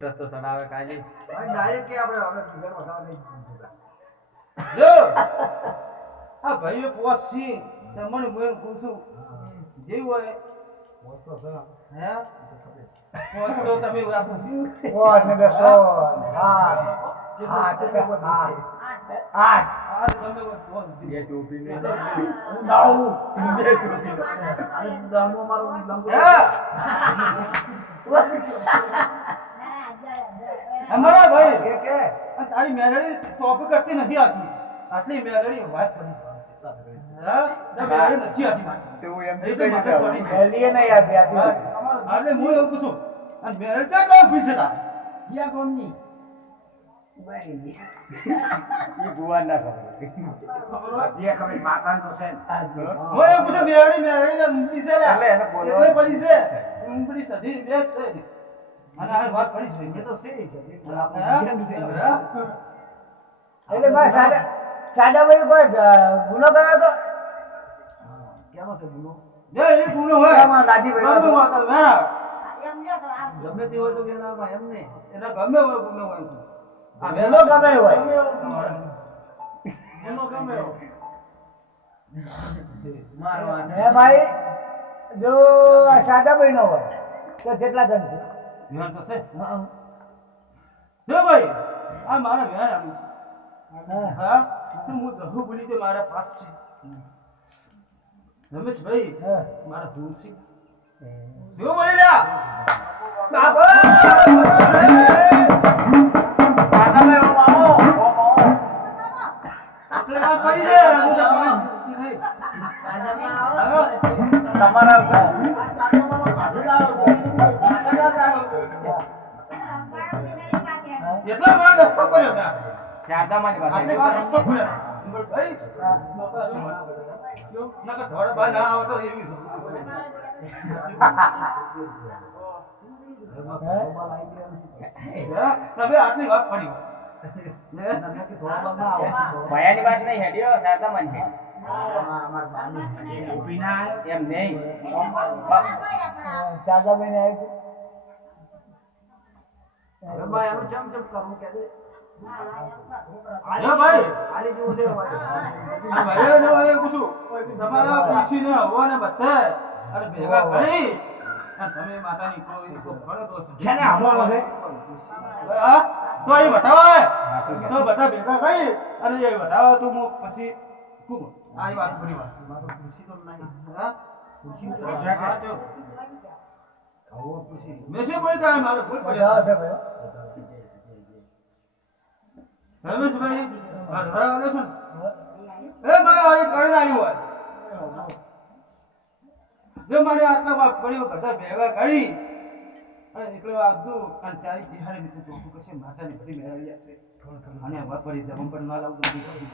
રસ્તો સડાવે કાજી ભાઈ ડાયરેક્ટ કે આપણે હવે ઘર વધારે નહીં જો આ ભાઈઓ પોસી તમને હું પૂછું જે હોય મોસ્તો છે હે પોસ તો તમે આપો ઓ ને બેસો હા હા આઠ આ તમે પોસ બે ટોપી ને નવ બે ટોપી અરે દામો મારો લંબો હે અમારા ભાઈ કે આ તારી મેરડી ટોપી કરતી નથી આતી આટલી મેરડી વાત કરી હા ના મેરડી નથી આતી તો હું એમ એ તો માથે સોરી પહેલીએ નહીં આપ્યા એટલે હું એવું કહું અને મેરડી ત્યાં કામ પીસે તા યા કોમની ઈ ભુવા ના ખબર યા ખબર માતાન તો છે હું એવું કહું મેરડી ને પીસે લે એટલે એને બોલો. એટલે પડી છે ઉંગળી સધી બેસ છે અને આ વાત કરી છે એ તો છે એટલે ભાઈ સાડા ભાઈ કોઈ ગુનો કર્યો તો કેનો છે બોલો જે એ ગુનો હોય આમાં નાજીભાઈ ગમે વાત વેરા ગમે તે હોય તો બેના ભાઈ એમ ને એટલે ગમે હોય ગુનો હોય આ વેલો ગમે હોય એનો ગમે મારવાનો હે ભાઈ જો સાદા ભાઈ નો હોય તો કેટલા ધન છે વેર તો છે જો ભાઈ આ મારા વેર આનું છે હા. હા તો હું દહુ બોલી તે મારા પાસ છે રમેશભાઈ હા. મારા ભૂલ છે જો બોલી લ્યા એટલે વાત પડી છે હું તો તમે નહીં એટલા મારા રસ્તો પડ્યો હતા શારદામાંની વાત આટલી વાર રસ્તો પડ્યો ભાઈ મોટા નકર ધોળા બહાર ના આવતો એવી તમે આટલી વાત પડી ભયાની વાત નહીં હેડ્યો શારદામાંની ઉભીના એમ નહીં સાદા ભાઈ ને આવ્યું હવે ભાઈ એનું ચમ ચમ કરવું કે દે જો ભાઈ આલી જેવું છે ભાઈ આ ભાઈઓને હું એવું પૂછું તમારા પીસીને હવાને બધા અને ભેગા કરી અને તમે માતાની કોઈ ભણો તો જેને હમણાં છે હા તો એ વટાવા તો બધા ભેગા કરી અને એ વટાવા તો હું પછી ખૂબ આ વાત પૂરી વાત મારો ખુશી તો નહીં હા ખુશી તો હા જો આવો ખુશી મેસે બોલી તારે મારે ભૂલ પડી બધા છે ભાઈ રમેશભાઈ આ ધરાવને શું એ મારે આરે કરી આવ્યું હોય જો મારે આટલા વાત પડ્યો બધા ભેગા કરી અને નીકળ્યો આવતું અને તારી જેહાડી નીકળતું કશે માતાની બધી મેળવી છે અને વાત પડી જમ પણ ના લાવતું